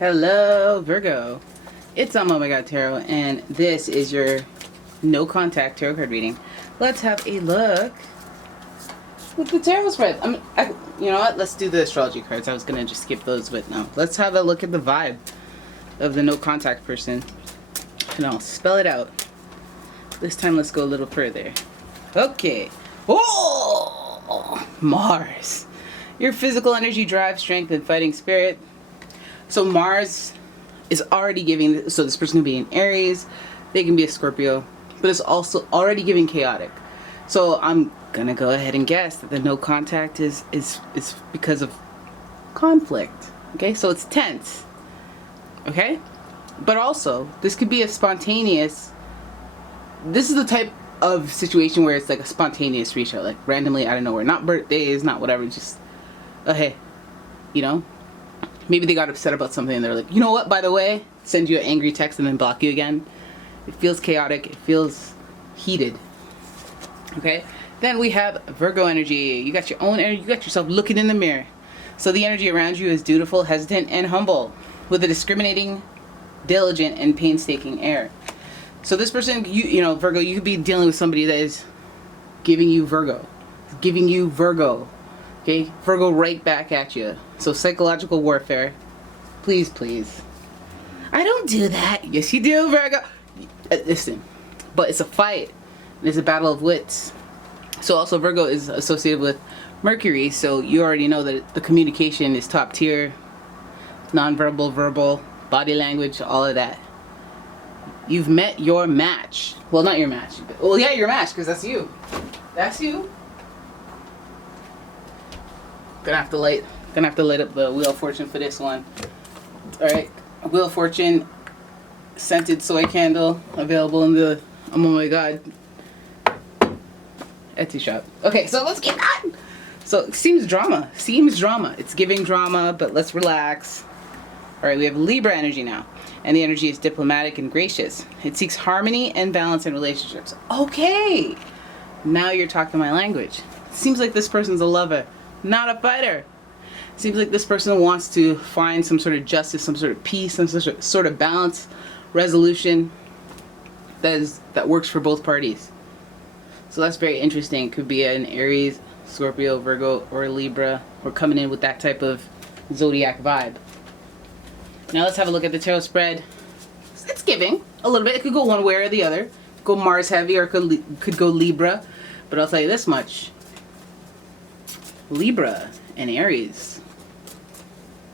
Hello, Virgo. It's umomgtarot, and this is your no contact tarot card reading. Let's have a look with the tarot spread. You know what? Let's do the astrology cards. I was gonna just skip those, but no. Let's have a look at the vibe of the no contact person, and I'll spell it out. This time, let's go a little further. Okay. Oh, Mars. Your physical energy, drive, strength, and fighting spirit. So Mars is already giving, so this person can be in Aries, they can be a Scorpio, but it's also already giving chaotic. So I'm gonna go ahead and guess that the no contact is because of conflict. Okay, so it's tense. Okay? But also, this could be a spontaneous, this is the type of situation where it's like a spontaneous reach out, like randomly out of nowhere. Not birthdays, not whatever, just, oh hey, you know? Maybe they got upset about something and they're like, you know what, by the way, send you an angry text and then block you again. It feels chaotic. It feels heated. Okay? Then we have Virgo energy. You got your own energy. You got yourself looking in the mirror. So the energy around you is dutiful, hesitant, and humble with a discriminating, diligent, and painstaking air. So this person, you know, Virgo, you could be dealing with somebody that is giving you Virgo. Giving you Virgo. Okay? Virgo right back at you. So psychological warfare. Please, please. I don't do that. Yes, you do, Virgo. Listen, but it's a fight. It's a battle of wits. So also Virgo is associated with Mercury, so you already know that the communication is top tier. Nonverbal, verbal, body language, all of that. You've met your match. Well, not your match. Well, yeah, your match, because that's you. That's you. Gonna have to light up the Wheel of Fortune for this one. Alright, Wheel of Fortune scented soy candle available in the, oh my god, Etsy shop. Okay, so let's get on. So it seems drama. It's giving drama, but let's relax. Alright, we have Libra energy now. And the energy is diplomatic and gracious. It seeks harmony and balance in relationships. Okay! Now you're talking my language. Seems like this person's a lover, not a fighter. Seems like this person wants to find some sort of justice, some sort of peace, some sort of balance, resolution that works for both parties. So that's very interesting. Could be an Aries, Scorpio, Virgo, or Libra. We're coming in with that type of zodiac vibe. Now let's have a look at the tarot spread. It's giving a little bit. It could go one way or the other. Go Mars heavy, or could go Libra. But I'll tell you this much. Libra and Aries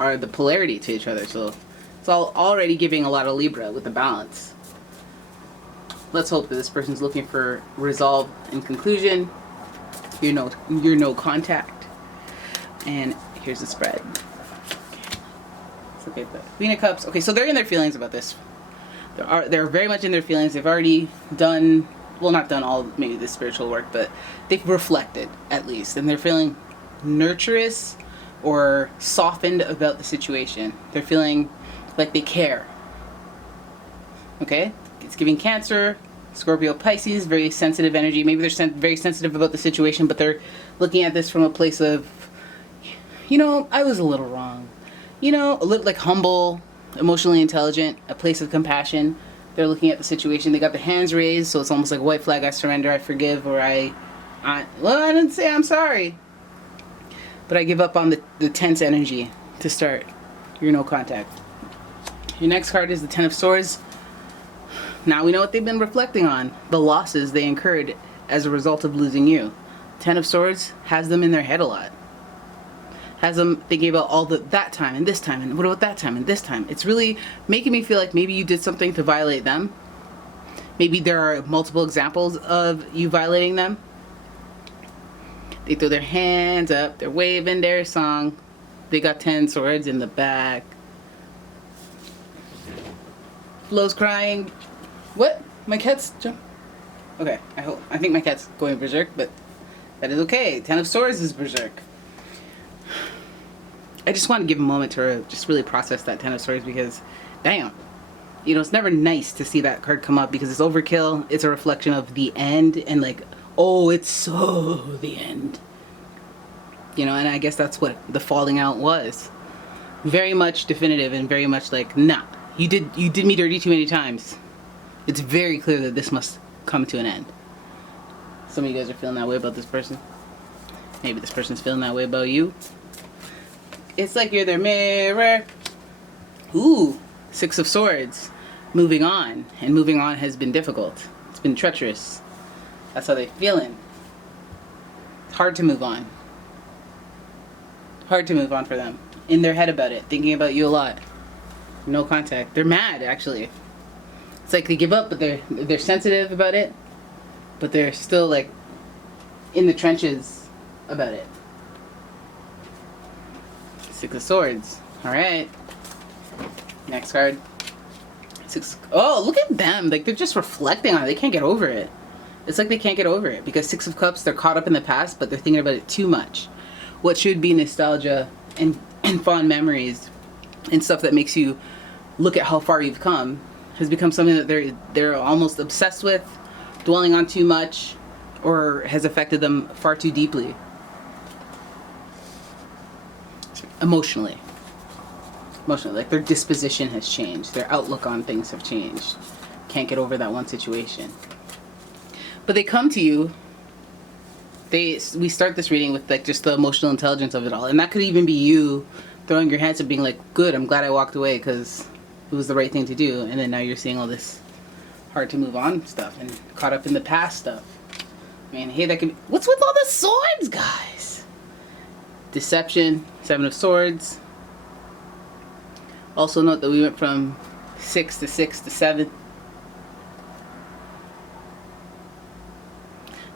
are the polarity to each other, so it's already giving a lot of Libra with the balance. Let's hope that this person's looking for resolve and conclusion. You're no contact. And here's the spread. Let's look at the Queen of Cups. Okay, so they're in their feelings about this. They're very much in their feelings. They've already done, well, not done all maybe the spiritual work, but they've reflected at least, and they're feeling nurturous or softened about the situation. They're feeling like they care. Okay? It's giving Cancer, Scorpio, Pisces, very sensitive energy. Maybe they're very sensitive about the situation, but they're looking at this from a place of, you know, I was a little wrong. You know, a little like humble, emotionally intelligent, a place of compassion. They're looking at the situation. They got their hands raised, so it's almost like a white flag, I surrender, I forgive, or well, I didn't say I'm sorry. But I give up on the tense energy to start. You're no contact. Your next card is the Ten of Swords. Now we know what they've been reflecting on. The losses they incurred as a result of losing you. Ten of Swords has them in their head a lot. Has them thinking about all that time and this time and what about that time and this time. It's really making me feel like maybe you did something to violate them. Maybe there are multiple examples of you violating them. They throw their hands up, they're waving their song. They got 10 swords in the back. Flo's crying. What? My cat's jump. Okay, I think my cat's going berserk, but that is okay. 10 of Swords is berserk. I just want to give a moment to just really process that 10 of Swords because, damn. You know, it's never nice to see that card come up because it's overkill. It's a reflection of the end and like, oh, it's so the end. You know, and I guess that's what the falling out was. very much definitive and very much like, nah, you did me dirty too many times. It's very clear that this must come to an end. Some of you guys are feeling that way about this person. Maybe this person's feeling that way about you. It's like you're their mirror. Ooh, Six of Swords. Moving on. And moving on has been difficult. It's been treacherous. That's how they're feeling. It's hard to move on. Hard to move on for them. In their head about it. Thinking about you a lot. No contact. They're mad, actually. It's like they give up, but they're sensitive about it. But they're still, like, in the trenches about it. Six of Swords. Alright. Next card. Oh, look at them. Like, they're just reflecting on it. They can't get over it. It's like they can't get over it. Because Six of Cups, they're caught up in the past, but they're thinking about it too much. What should be nostalgia and fond memories and stuff that makes you look at how far you've come has become something that they're almost obsessed with, dwelling on too much, or has affected them far too deeply. Emotionally, like their disposition has changed, their outlook on things have changed, can't get over that one situation. But they come to you, we start this reading with like just the emotional intelligence of it all, and that could even be you throwing your hands up being like, good, I'm glad I walked away because it was the right thing to do. And then now you're seeing all this hard to move on stuff and caught up in the past stuff. I mean, hey, that could be, what's with all the swords, guys? Deception, Seven of Swords. Also note that we went from 6 to 6 to 7.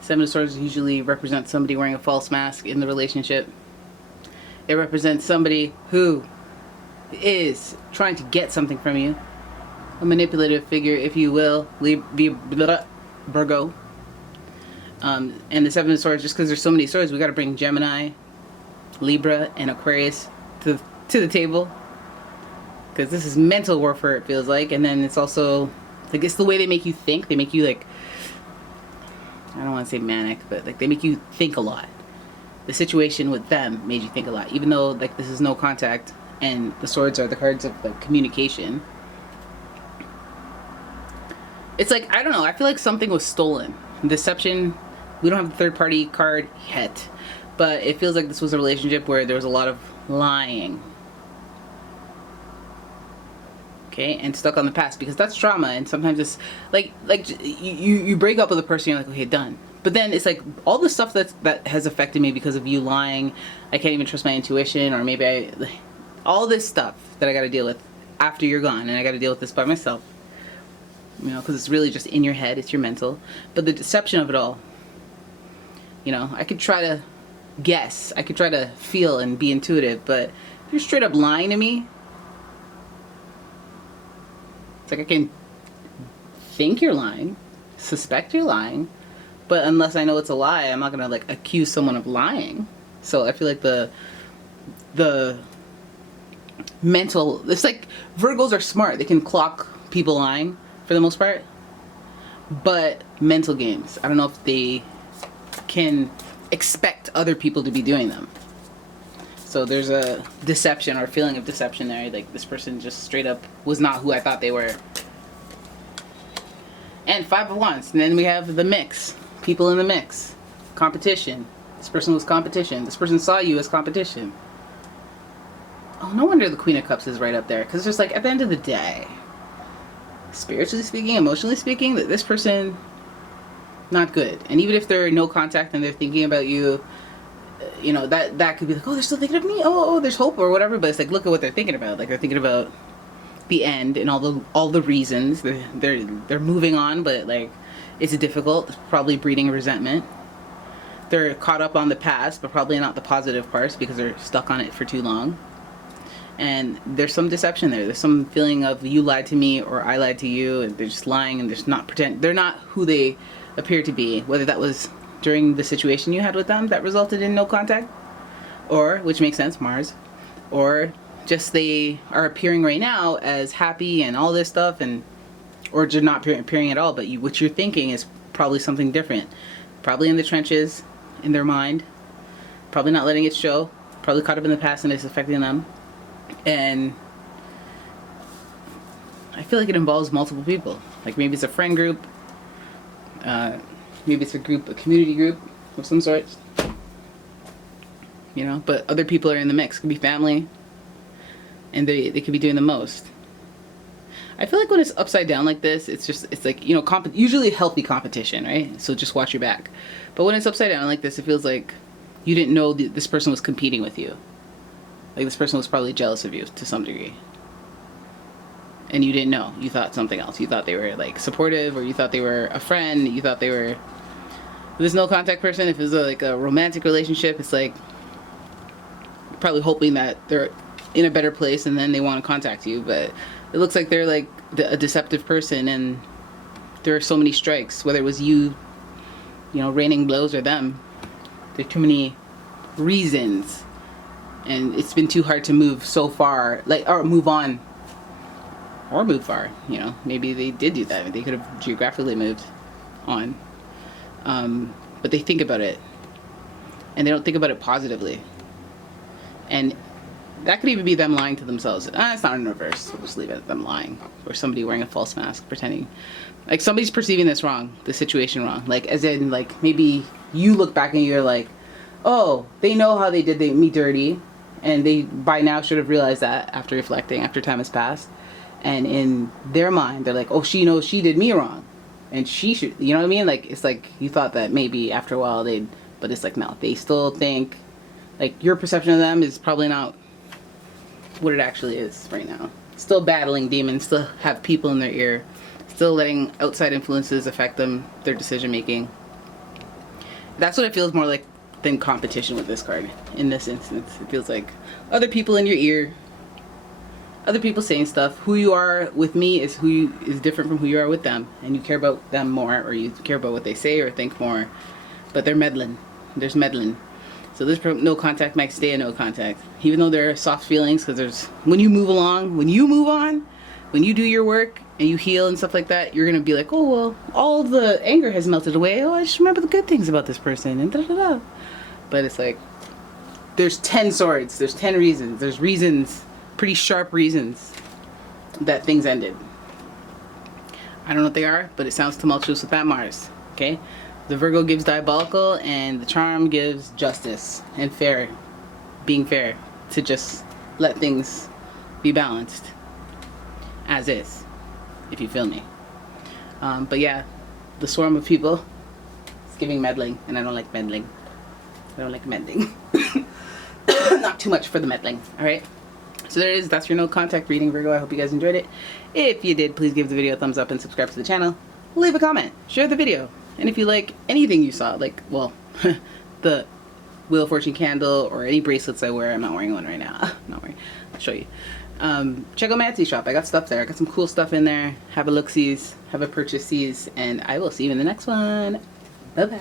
Seven of Swords usually represents somebody wearing a false mask in the relationship. It represents somebody who is trying to get something from you. A manipulative figure, if you will. Virgo. And the Seven of Swords, just because there's so many swords, we got to bring Gemini, Libra, and Aquarius to the table. Because this is mental warfare, it feels like. And then it's also, like, it's the way they make you think. They make you, like, I don't want to say manic, but, like, they make you think a lot. The situation with them made you think a lot. Even though, like, this is no contact, and the swords are the cards of, like, communication. It's like, I don't know, I feel like something was stolen. Deception, we don't have the third party card yet. But it feels like this was a relationship where there was a lot of lying. Okay, and stuck on the past, because that's trauma, and sometimes it's like you break up with a person, you're like, okay, done. But then it's like all the stuff that has affected me because of you lying. I can't even trust my intuition, or maybe all this stuff that I got to deal with after you're gone, and I got to deal with this by myself. You know, because it's really just in your head, it's your mental. But the deception of it all, you know, I could try to guess, I could try to feel and be intuitive, but if you're straight up lying to me, it's like I can think you're lying, suspect you're lying, but unless I know it's a lie, I'm not gonna like accuse someone of lying. So I feel like the mental, it's like Virgos are smart. They can clock people lying for the most part, but mental games, I don't know if they can expect other people to be doing them. So there's a deception or feeling of deception there. Like this person just straight up was not who I thought they were. And Five of Wands. And then we have the mix. People in the mix. Competition. This person was competition. This person saw you as competition. Oh, no wonder the Queen of Cups is right up there. Because it's just like, at the end of the day, spiritually speaking, emotionally speaking, that this person, not good. And even if they're no contact and they're thinking about you, you know, that could be like, oh, they're still thinking of me, oh, there's hope or whatever. But it's like, look at what they're thinking about. Like, they're thinking about the end and all the reasons. They're moving on, but like it's difficult. It's probably breeding resentment. They're caught up on the past, but probably not the positive parts because they're stuck on it for too long. And there's some deception there. There's some feeling of you lied to me or I lied to you, and they're just lying and they're not who they appear to be. Whether that was during the situation you had with them that resulted in no contact, or, which makes sense, Mars, or just they are appearing right now as happy and all this stuff, and or just not appearing at all, but what you're thinking is probably something different. Probably in the trenches, in their mind, probably not letting it show, probably caught up in the past and it's affecting them. And I feel like it involves multiple people. Like maybe it's a friend group, maybe it's a community group of some sort, you know, but other people are in the mix. It could be family, and they could be doing the most. I feel like when it's upside down like this, it's like, you know, usually healthy competition, right? So just watch your back. But when it's upside down like this, it feels like you didn't know this person was competing with you. Like this person was probably jealous of you to some degree. And you didn't know. You thought something else. You thought they were like supportive, or you thought they were a friend. You thought they were this no contact person. If it was like a romantic relationship, it's like probably hoping that they're in a better place and then they want to contact you. But it looks like they're like a deceptive person, and there are so many strikes, whether it was you know, raining blows, or them. There are too many reasons, and it's been too hard to move so far, like, or move on, or move far, you know. Maybe they did do that. They could have geographically moved on. But they think about it, and they don't think about it positively. And that could even be them lying to themselves. It's not in reverse. We'll just leave it at them lying. Or somebody wearing a false mask, pretending. Like, somebody's perceiving this wrong, the situation wrong. Like, as in, like, maybe you look back and you're like, oh, they know how they did me dirty. And they, by now, should have realized that after reflecting, after time has passed. And in their mind, they're like, oh, she knows she did me wrong. And she should, you know what I mean? Like, it's like you thought that maybe after a while they'd, but it's like, no, they still think, like, your perception of them is probably not what it actually is right now. Still battling demons, still have people in their ear, still letting outside influences affect them, their decision making. That's what it feels more like than competition with this card in this instance. It feels like other people in your ear, other people saying stuff. Who you are with me is is different from who you are with them, and you care about them more, or you care about what they say or think more. But they're meddling. There's meddling. So this no contact might stay a no contact, even though there are soft feelings, because there's, when you move along, when you move on, when you do your work and you heal and stuff like that, you're gonna be like, oh well, all the anger has melted away. Oh, I just remember the good things about this person, and da da da. But it's like, there's 10 swords, there's 10 reasons, there's reasons, pretty sharp reasons that things ended. I don't know what they are, but it sounds tumultuous with that Mars. Okay. The Virgo gives diabolical, and the charm gives justice and fair, being fair, to just let things be balanced as is, if you feel me. But yeah, the swarm of people is giving meddling, and I don't like meddling. I don't like mending. Not too much for the meddling. All right. So there it is. That's your no contact reading, Virgo. I hope you guys enjoyed it. If you did, please give the video a thumbs up and subscribe to the channel. Leave a comment. Share the video. And if you like anything you saw, like, well, the Wheel of Fortune candle, or any bracelets I wear, I'm not wearing one right now. I'm not wearing. I'll show you. Check out my Etsy shop. I got stuff there. I got some cool stuff in there. Have a look-sees. Have a purchase-sees. And I will see you in the next one. Bye-bye.